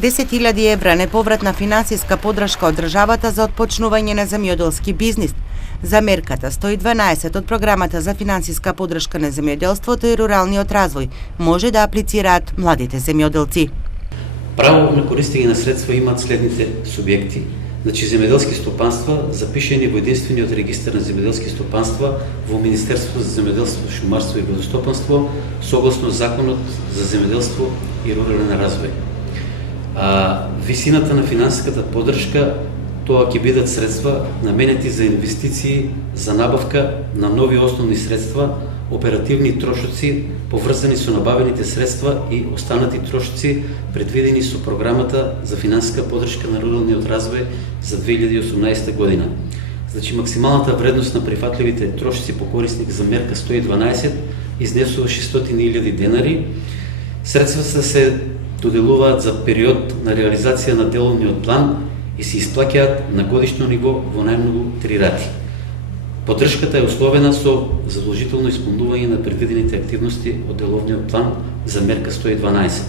10.000 евра неповратна финансиска подршка од државата за отпочнување на земјоделски бизнис. За мерката 112 од програмата за финансиска подршка на земјоделството и руралниот развој може да аплицираат младите земјоделци. Право на користење на средства имаат следните субјекти. Значи, земјоделски стопанства запишени во единствениот регистар на земјоделски стопанства во Министерството за земјоделство, шумарство и водостопанство согласно Законот за земјоделство и рурален развој. Висината на финансиската подршка, тоа ќе бидат средства наменети за инвестиции за набавка на нови основни средства, оперативни трошоци поврзани со набавените средства и останати трошоци предвидени со програмата за финансиска подршка на руралниот развој за 2018 година. Значи, максималната вредност на прифатливите трошоци по корисник за мерка 112 изнесува 600.000 денари. Средствата се доделуваат за период на реализација на деловниот план и се исплаќаат на годишно ниво во најмногу 3 рати. Подршката е условена со задолжително исполнување на предвидените активности од деловниот план за мерка 112.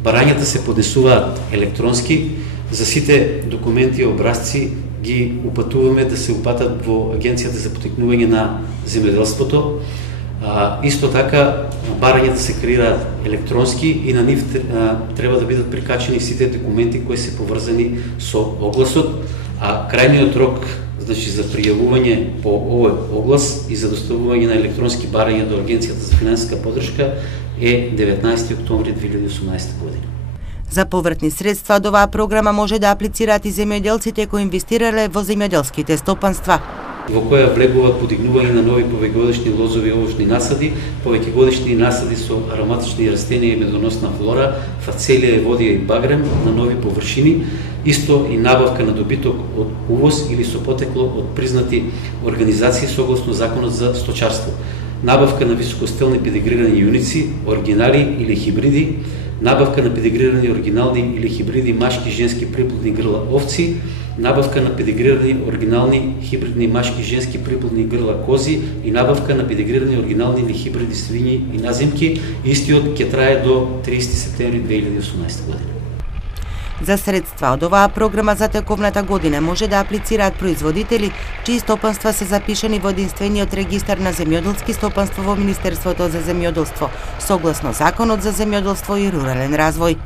Барањата се поднесуваат електронски, за сите документи и образци ги упатуваме да се упатат во Агенцијата за потикнување на земјоделството. Исто така, барањата се креираат електронски и на нив треба да бидат прикачени сите документи кои се поврзани со огласот, а крајниот рок, значи, за пријавување по овој оглас и за доставување на електронски барања до Агенцијата за финансиска подршка е 19 октомври 2018 година. За повратни средства од оваа програма може да аплицираат и земјоделците кои инвестирале во земјоделските стопанства, во која влегува подигнување на нови повеќегодишни лозови и овошни насади, повеќегодишни насади со ароматични растенија и медоносна флора, фацелија, водија и багрем на нови површини, исто и набавка на добиток од увоз или со потекло од признати организации согласно Законот за сточарство, набавка на високостелни педигрирани јуници, оригинали или хибриди, набавка на педигрирани оригинални или хибриди машки и женски приплодни грла овци, набавка на педигрирани оригинални хибридни машки и женски приплодни грла кози и набавка на педигрирани оригинални или хибриди свињи и назимки. Истиот ќе трае до 30 септември 2018 година. За средства од оваа програма за тековната година може да аплицираат производители чии стопанства се запишани во единствениот регистар на земјоделски стопанства во Министерството за земјоделство, согласно Законот за земјоделство и рурален развој.